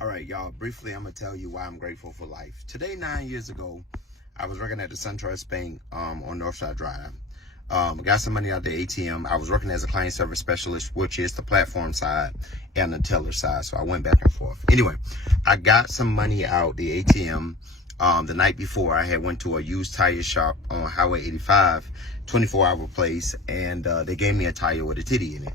All right, y'all, briefly, I'm going to tell you why I'm grateful for life. Today, 9 years ago, I was working at the SunTrust Bank on Northside Drive. Got some money out the ATM. I was working as a client service specialist, which is the platform side and the teller side. So I went back and forth. Anyway, I got some money out the ATM. The night before, I had went to a used tire shop on Highway 85, 24-hour place, and they gave me a tire with a titty in it,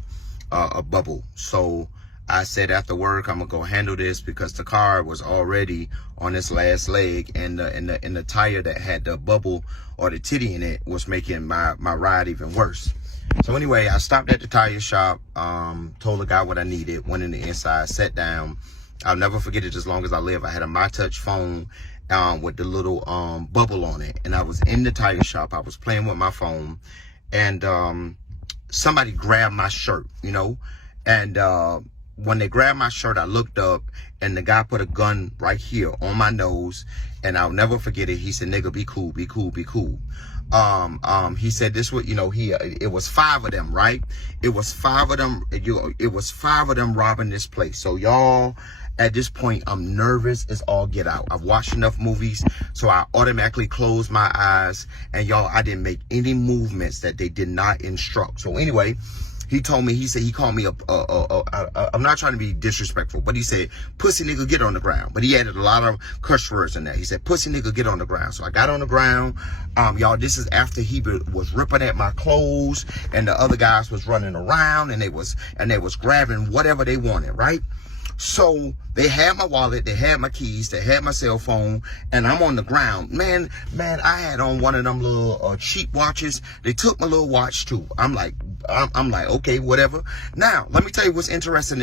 a bubble. So I said after work, I'm gonna go handle this because the car was already on its last leg, and the tire that had the bubble or the titty in it was making my ride even worse. So anyway, I stopped at the tire shop, told the guy what I needed, went in the inside, sat down. I'll never forget it as long as I live. I had a MyTouch phone with the little bubble on it, and I was in the tire shop. I was playing with my phone, and somebody grabbed my shirt, and when they grabbed my shirt, I looked up, and the guy put a gun right here on my nose, and I'll never forget it. He said, "Nigga, be cool, be cool, be cool." He said this was, it was 5 of them, right? It was 5 of them. It was 5 of them robbing this place. So y'all, at this point, I'm nervous as all get out. I've watched enough movies, so I automatically closed my eyes, and y'all, I didn't make any movements that they did not instruct. So anyway, he told me, he called me I'm not trying to be disrespectful, but he said, "Pussy nigga, get on the ground." But he added a lot of curse words in there. He said, "Pussy nigga, get on the ground." So I got on the ground. Y'all, this is after he was ripping at my clothes, and the other guys was running around, and they was grabbing whatever they wanted, right? So they had my wallet, they had my keys, they had my cell phone, and I'm on the ground. Man, I had on one of them little cheap watches. They took my little watch too. I'm like, okay, whatever. Now, let me tell you what's interesting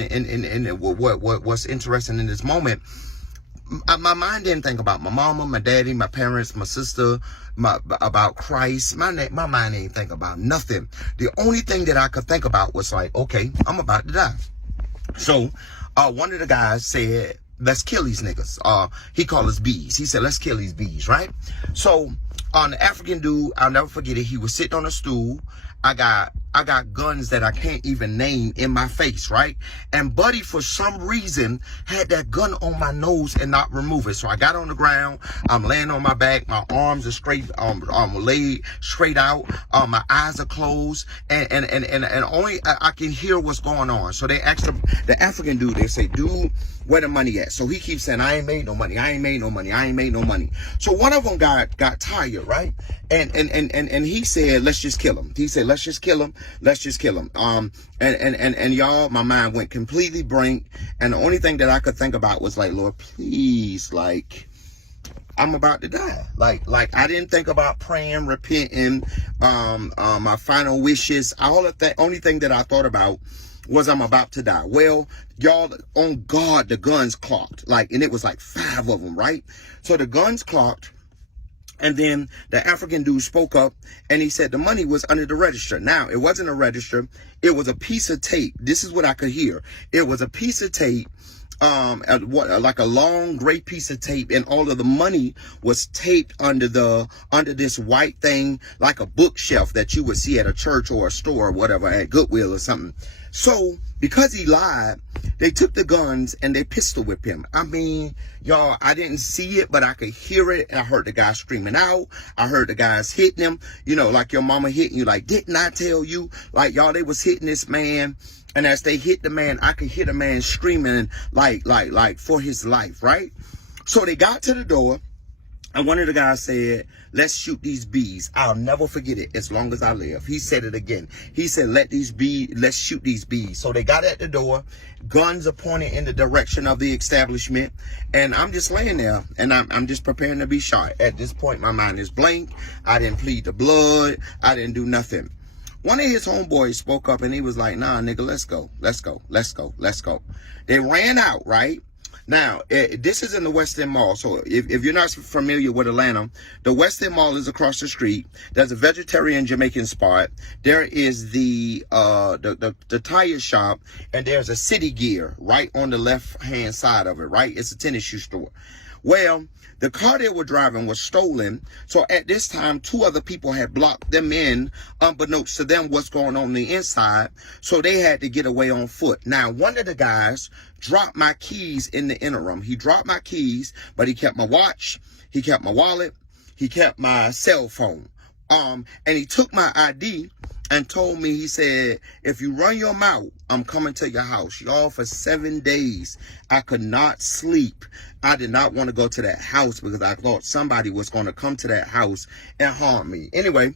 what's interesting in this moment. My mind didn't think about my mama, my daddy, my parents, my sister, about Christ. My mind didn't think about nothing. The only thing that I could think about was like, okay, I'm about to die. So one of the guys said, "Let's kill these niggas." He called us bees. He said, "Let's kill these bees," right? So the African dude, I'll never forget it. He was sitting on a stool. I got guns that I can't even name in my face, right? And Buddy, for some reason, had that gun on my nose and not remove it. So I got on the ground. I'm laying on my back. My arms are straight, laid straight out. My eyes are closed, and only I can hear what's going on. So they asked the African dude. They say, "Dude, where the money at?" So he keeps saying, "I ain't made no money. I ain't made no money. I ain't made no money." So one of them got tired, right? And he said, "Let's just kill him." He said, "Let's just kill him. Let's just kill him." And y'all, my mind went completely blank. And the only thing that I could think about was like, Lord, please, like, I'm about to die. Like I didn't think about praying, repenting, my final wishes. Only thing that I thought about was I'm about to die. Well, y'all, on God, the guns clocked. And it was like 5 of them, right? So the guns clocked. And then the African dude spoke up, and he said the money was under the register. Now, it wasn't a register. It was a piece of tape. This is what I could hear. It was a piece of tape, like a long gray piece of tape, and all of the money was taped under this white thing, like a bookshelf that you would see at a church or a store or whatever, at Goodwill or something. So because he lied, they took the guns and they pistol whipped him. I mean, y'all, I didn't see it, but I could hear it. I heard the guy screaming out. I heard the guys hitting him, like your mama hitting you. Like, didn't I tell you? Like, y'all, they was hitting this man. And as they hit the man, I could hear the man screaming like for his life, right? So they got to the door, and one of the guys said, "Let's shoot these bees." I'll never forget it as long as I live. He said it again. He said, "Let's shoot these bees." So they got at the door, guns are pointed in the direction of the establishment, and I'm just laying there, and I'm just preparing to be shot. At this point, my mind is blank. I didn't plead the blood. I didn't do nothing. One of his homeboys spoke up, and he was like, "Nah, nigga, let's go. Let's go. Let's go. Let's go." They ran out, right? Now, this is in the West End Mall. So if you're not familiar with Atlanta, the West End Mall is across the street. There's a vegetarian Jamaican spot. There is the tire shop, and there's a City Gear right on the left-hand side of it, right? It's a tennis shoe store. Well, the car they were driving was stolen. So at this time, 2 other people had blocked them in, unbeknownst to them what's going on the inside. So they had to get away on foot. Now, one of the guys dropped my keys in the interim. He dropped my keys, but he kept my watch, he kept my wallet, he kept my cell phone. And he took my ID and told me, he said, if you run your mouth, I'm coming to your house. Y'all, for 7 days, I could not sleep. I did not want to go to that house because I thought somebody was going to come to that house and harm me. Anyway,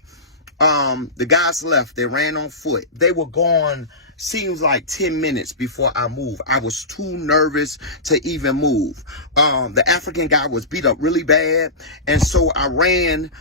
the guys left. They ran on foot. They were gone, seems like 10 minutes before I moved. I was too nervous to even move. The African guy was beat up really bad. And so I ran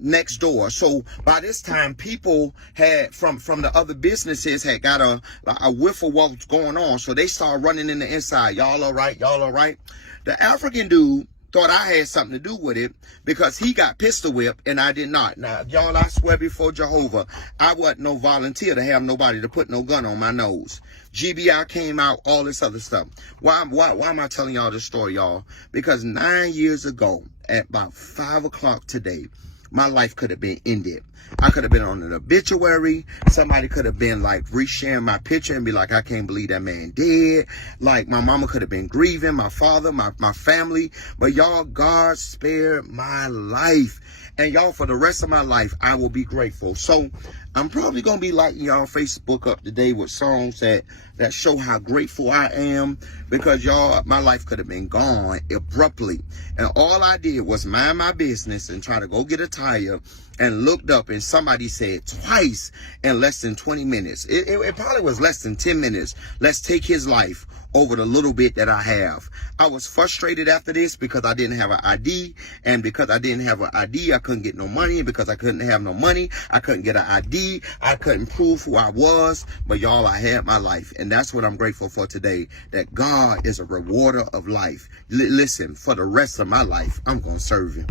next door. So by this time, people had from the other businesses had got a whiff of what's going on. So they started running in the inside. Y'all all right? Y'all all right? The African dude thought I had something to do with it because he got pistol whipped and I did not. Now, y'all, I swear before Jehovah, I wasn't no volunteer to have nobody to put no gun on my nose. GBI came out, all this other stuff. Why am I telling y'all this story, y'all? Because 9 years ago, at about 5 o'clock today, my life could have been ended. I could have been on an obituary. Somebody could have been like resharing my picture and be like, I can't believe that man dead. Like my mama could have been grieving, my father, my family. But y'all, God spared my life. And y'all, for the rest of my life, I will be grateful. So I'm probably going to be lighting y'all Facebook up today with songs that show how grateful I am. Because y'all, my life could have been gone abruptly. And all I did was mind my business and try to go get a tire, and looked up and somebody said twice in less than 20 minutes. It probably was less than 10 minutes. Let's take his life over the little bit that I have. I was frustrated after this because I didn't have an ID. And because I didn't have an ID, I couldn't get no money. And because I couldn't have no money, I couldn't get an ID. I couldn't prove who I was. But y'all, I had my life. And that's what I'm grateful for today. That God is a rewarder of life. Listen, for the rest of my life, I'm going to serve him.